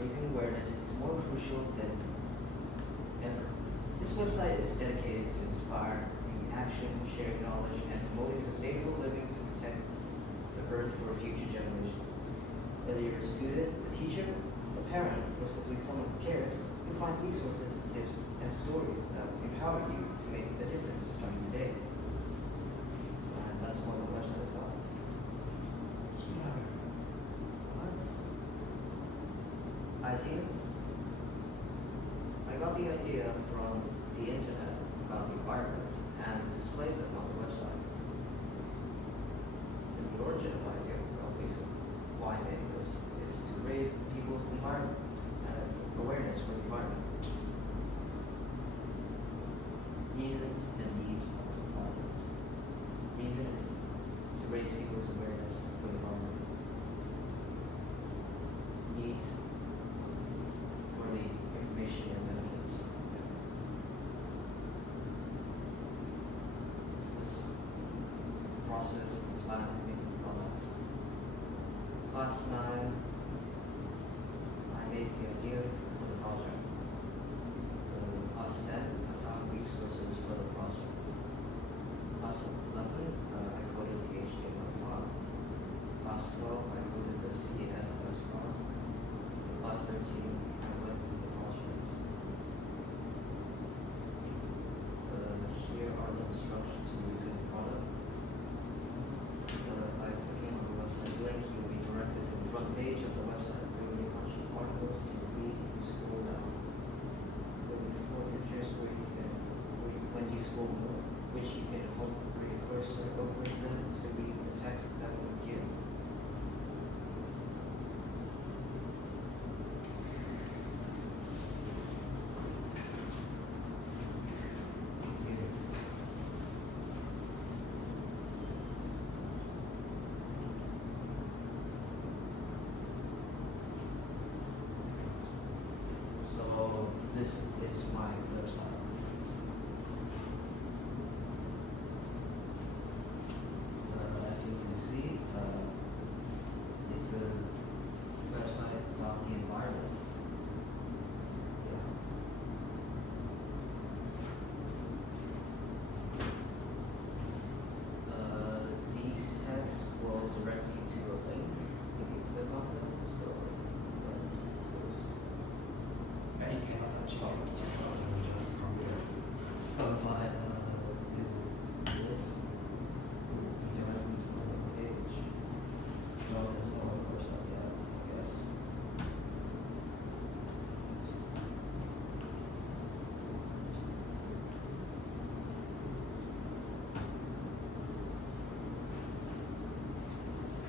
raising awareness is more crucial than ever. This website is dedicated to inspiring action, sharing knowledge, and promoting sustainable living to protect the earth for future generations. Whether you're a student, a teacher, a parent, or simply someone who cares, you'll find resources, tips, and stories that will empower you to make a difference starting today. And that's what the website is about. What? Ideas? I got the idea from the internet about the environment and displayed them on the website. The origin of the idea, well, basically why I made this, is to raise people's environment awareness for the environment. Reasons and needs of the environment. Reason is to raise people's awareness for the environment. Needs for the information and benefits. This is process and plan making products. Class 9, I made the idea for the project. Class 10, I found resources for the project. Class 11, I coded the HTML file. Class 12, I coded the CSS file. Class 13, I went through the project. Here are the instructions for using the product. By clicking on the website's link, you'll be directed to the front page of the website where you can watch articles, you can read, you can scroll down. There'll be 4 pictures where you can, when you scroll more, which you can hold your cursor over them to read the text that will appear. So this is my website. As you can see, it's a website about the environment. Yeah. These texts will direct you to a link. You can click on them. So, And you cannot touch it. So if I do this, directly to the page. No, there's no website yet, I guess.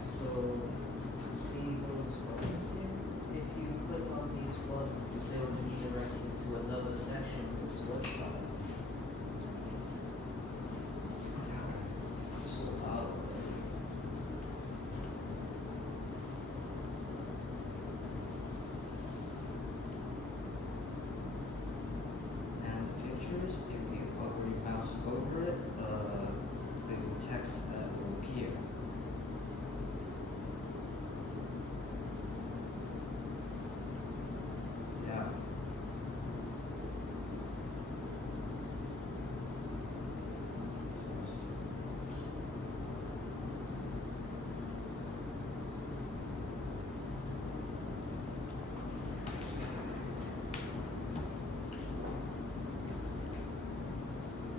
So, see those buttons here? If you click on these buttons, they will be directed to another section of this website. So loud. And pictures, if you hover your mouse over it, the text that will appear. Yeah.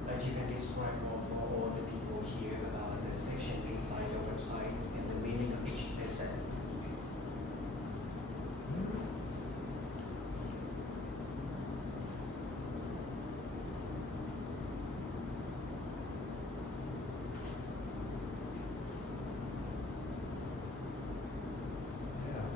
Like you can describe more for all the people here the section inside your websites and the meaning of each section. Yeah.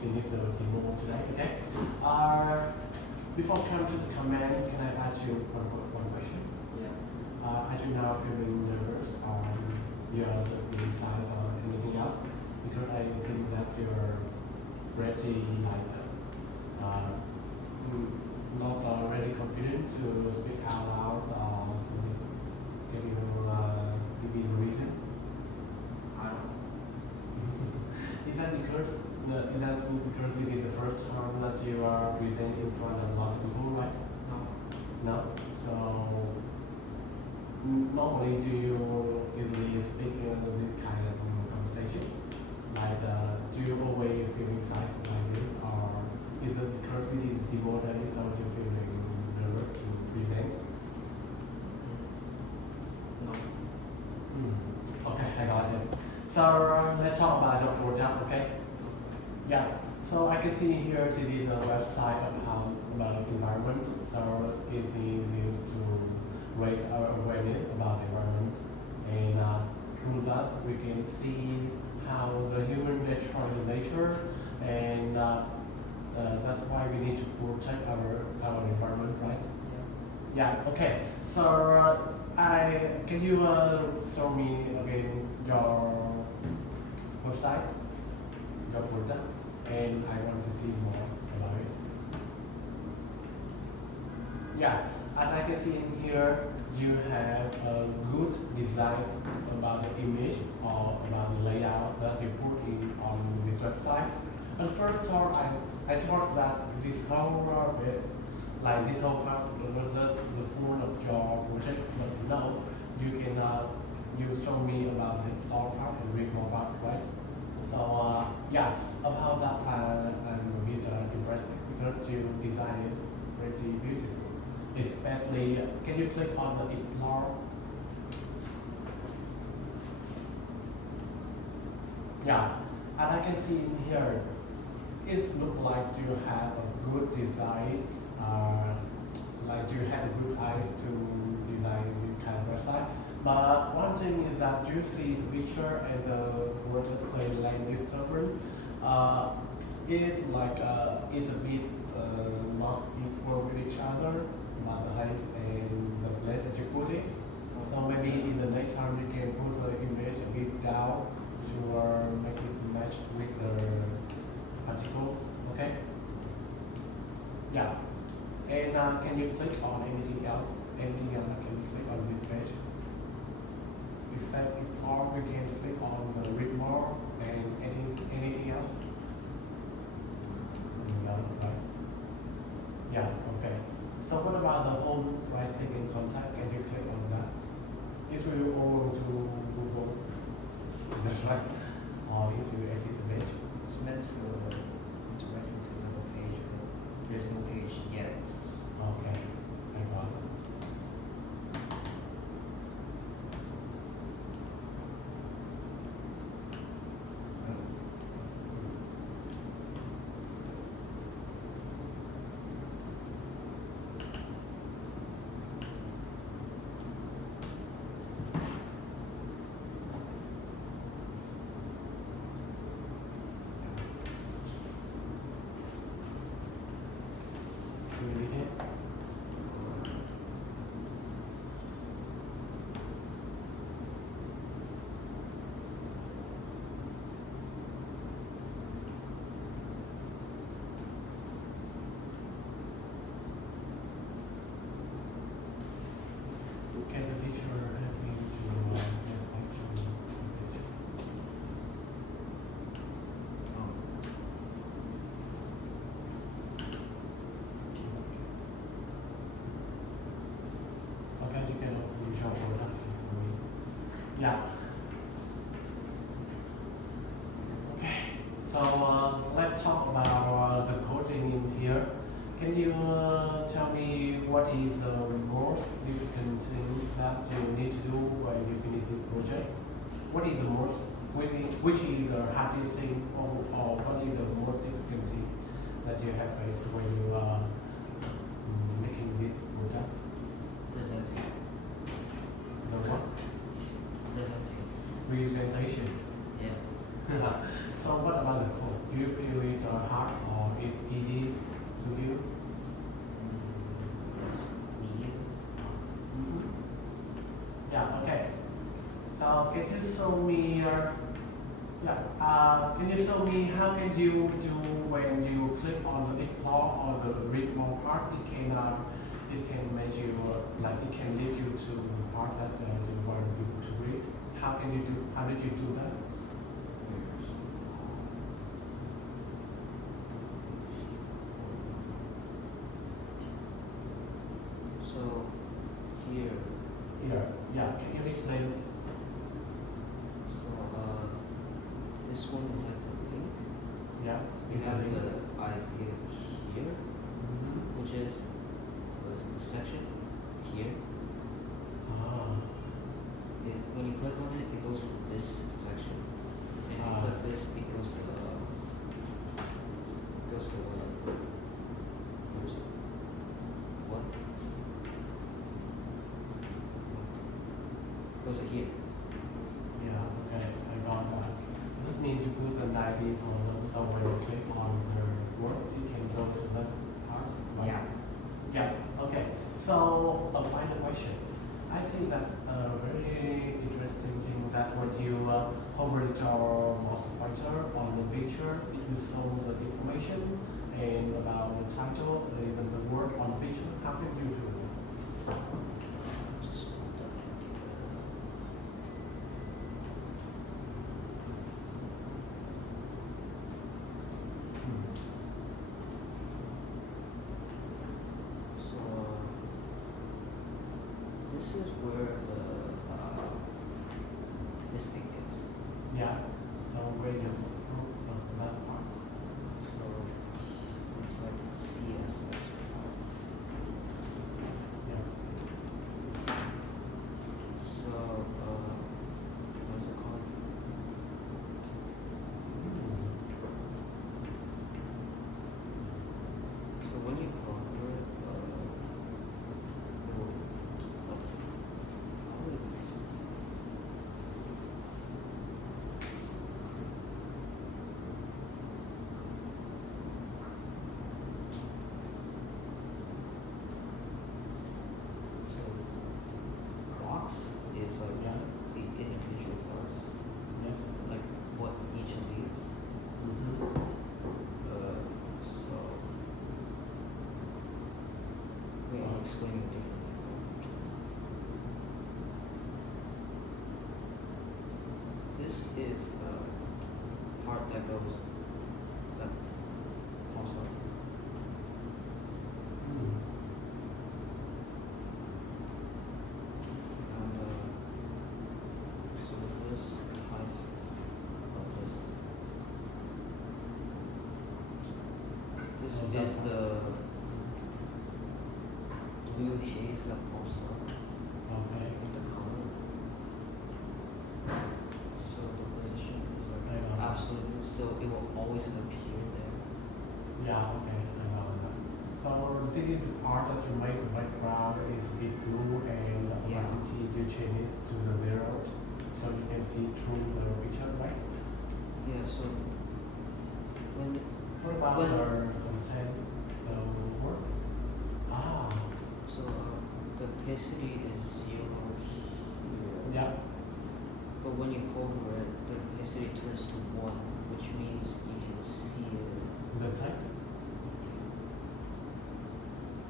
finish the demo today. Okay. Before coming to the command, can I ask you one question? Yeah. Are you now feeling nervous or you are feeling shy or anything else? Because I think that you're pretty like not really confident to speak out loud or something. Can you give me the reason? I don't know. Is that because it is the first time that you are presenting in front of lots of people, right? No. No. So normally, do you easily speak in this kind of conversation? Like, do you always feeling shy like this, or is it because it is demo day, so you're feeling nervous to present? No. Okay, I got it. So let's talk about your product, okay? Yeah. So I can see here it is a website about environment. So it's used to raise our awareness about the environment, and through that we can see how the human destroys the nature, and that's why we need to protect our environment, right? Yeah. Yeah. Okay. So can you show me again your website, your product, and I want to see more about it. Yeah, and I can see in here you have a good design about the image or about the layout that you put in on this website. And first thought, I thought that this whole bit, like this whole part was just the full of your project, but now you can you show me about the all part and read more part, right? So yeah, about that I'm a bit impressed because you design it pretty beautiful. Especially, can you click on the explore? Yeah, and I can see in here, it looks like you have a good design, like you have a good eyes to design this kind of website. But one thing is that you see the picture and the word say like disturbance. It's like it's a bit not equal with each other, but the height and the place that you put it. So maybe in the next time you can put the image a bit down to make it match with the article. Okay. Yeah. And can you click on anything else? Anything else? Can you click on this page? Except if or we can click on the read more and anything else? No, right? Yeah, okay. So what about the home pricing and contact? Can you click on that? It will go to Google. That's right. Or it will exit the page. It's meant to interact into another page, but there's no page yet. Okay, I got it. Can you read it? Can the teacher help me to get back to the page? Okay, you can open your product for me. Yeah. Okay, so let's talk about the coding in here. Can you tell me what is the most difficult thing that you need to do when you finish this project? What is the most, which is the hardest thing, or what is the most difficult thing that you have faced when you are making this product? Presenting. The what? Presenting. Presentation. Yeah. So what about the code? Do you feel it hard show me? Can you show me how can you do when you click on the explore or the read more part? It can make you like it can lead you to the part that you want people to read. How can you do? How did you do that? So here, Here, yeah. Can you explain? so this one is like the link. Yeah. We Is have it- the idea here, Mhm. which is the section here. Ah. When you click on it, it goes to this section. And if you Ah. click this, it goes to first what? Goes to here. Yeah, okay, I got that. This means you put an ID for them, so when you click on the word, you can go to that part, right? Yeah. Yeah, okay. So, a final question. I see that very interesting thing that when you hover your mouse pointer on the picture, it will show the information and about the title, even the word on the picture. How can you do that? Just hold on. Hmm. So this is where the listing is. Yeah, so where you that part. So it's like CSS part. Yeah. So what is it called? So when you hover it, it will so box is like Yeah. the individual parts, Yes. like what each of these. Mm-hmm. So wait, I'm explaining it differently. This is a part that goes that pops up. Mm. And so this height of this. This So is that's the blue haze that pops up Okay. with the color. So the position is I like know. absolute, so it will always appear there. Yeah, okay, I got that. So this is the part that you make the background is big blue and the Yeah. opacity you change it to the 0 so you can see through the picture, right? Yeah, so when What about When- the content, the word? Ah, so the opacity is 0 here. yeah, But when you hover it, the opacity turns to 1, which means you can see it. the text?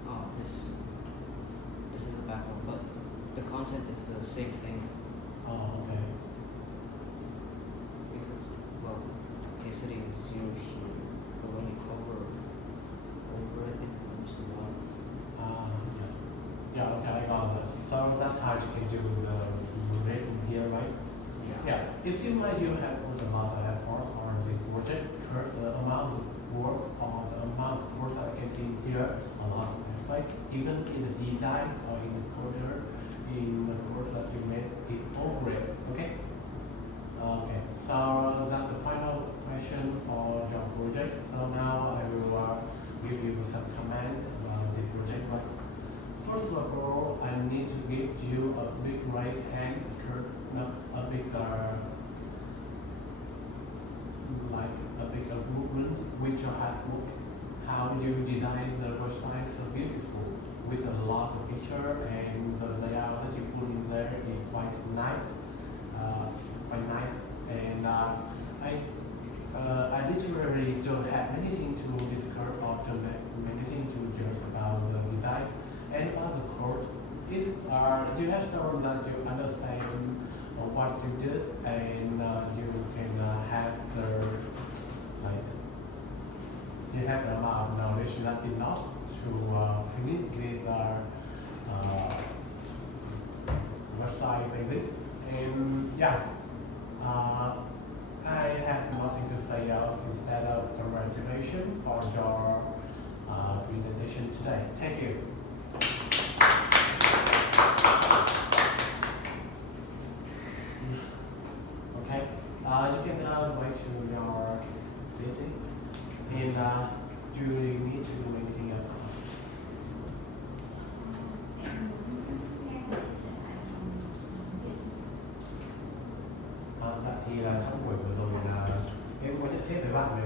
Oh, this is the background, but the content is the same thing Oh, okay. because well, opacity is 0 here, but when you hover over it, it becomes 1. Yeah. Yeah, okay, I got that. So that's how you can do the written here, right? Yeah, it seems like you have put a lot of effort on the project because the amount of work or the amount of course I can see here, a lot of effort, even in the design or in the code that you made, is all great, okay? Okay, so that's the final question for your project. So now I will give you some comment about the project. But first of all, I need to give you a big raise hand because no, a big like a big improvement with your artwork. How you design the website so beautiful with a lot of picture and the layout that you put in there is quite nice. quite nice. And I literally don't have anything to discuss or to many things to just about the design and about the code. Is you have someone that you understand what you did and you can have the like you have the amount of knowledge that enough to finish this website basic. And yeah, I have nothing to say else instead of congratulations for your presentation today. Thank you. Okay, you can wait to your city. And do you need to do anything else? Em muốn nghe cô chia sẻ lại việc Thì là trong buổi vừa rồi là em có nhận xét với bạn về